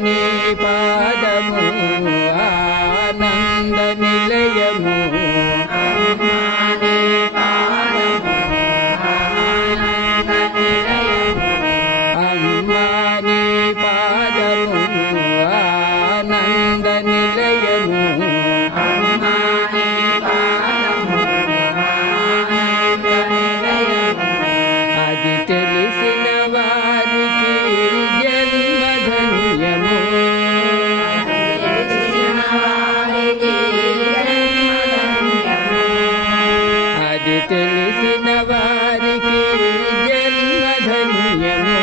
నీ పాదము ఆనంద నిలయము అమ్మా నీ పాదము ఆనంద నిలయము అది తెలిసిన వారికి జన్మధన్యము అది తెలిసిన వారికి జన్మధన్యము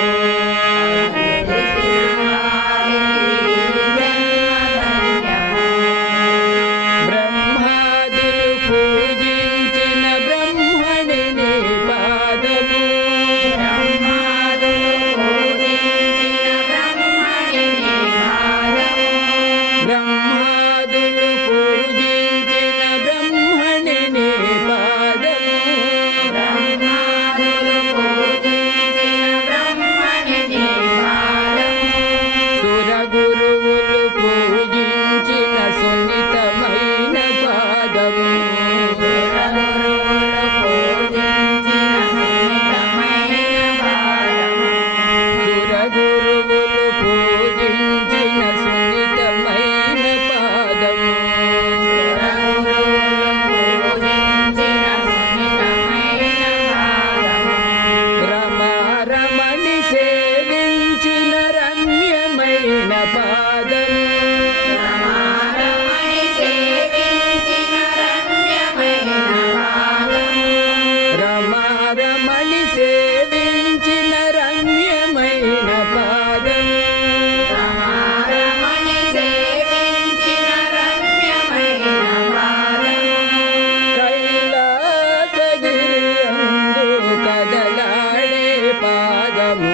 బ్రహ్మాదులు పూజించిన బ్రహ్మణిని పాదము బ్రహ్మాదులు పూజించిన బ్రహ్మణిని పాదము సురగురువులు పూజించిన సున్నితమైన పాదము సురగురువులు పూజించిన సున్నితమైన పాదము రమారమణి సేవించిన రమ్యమైన పాదము రమారమణి సేవించిన రమ్యమైన పాదము కైలాసగిరియందు కదలాడే పాదము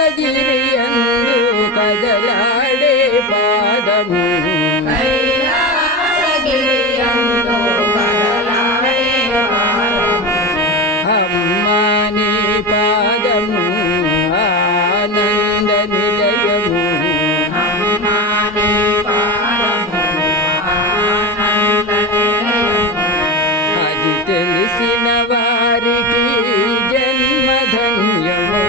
కైలాసగిరియందు కదలాడే పాదము అమ్మా నీ పాదము ఆనంద నిలయము అది తెలిసిన వారికి జన్మధన్యము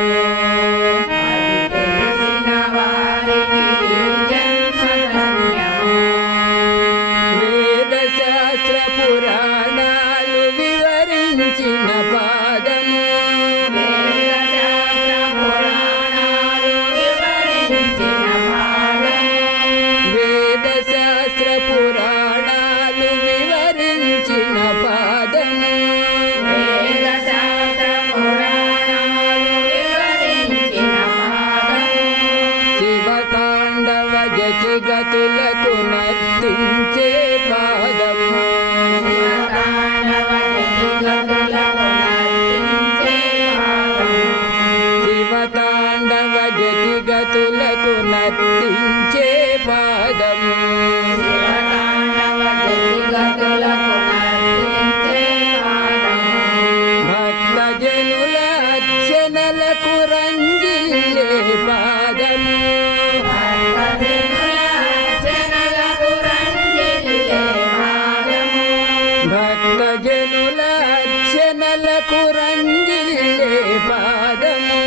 వేద శాస్త్ర పురాణాలు వివరించిన పాదము వేద శాస్త్ర పురాణాలు వివరించిన పాదము శివతాండవ జతిగతులకు నర్తించే పాదము శివతాండవ జతిగతులకు నర్తించే పాదము భక్తజనుల అర్చనలకు రంజిల్లే పాదము భక్తజనుల అర్చనలకు రంజిల్లే పాదము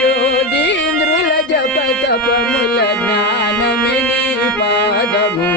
యోగీంద్రుల జప తపముల జ్ఞానమే నీ పాదము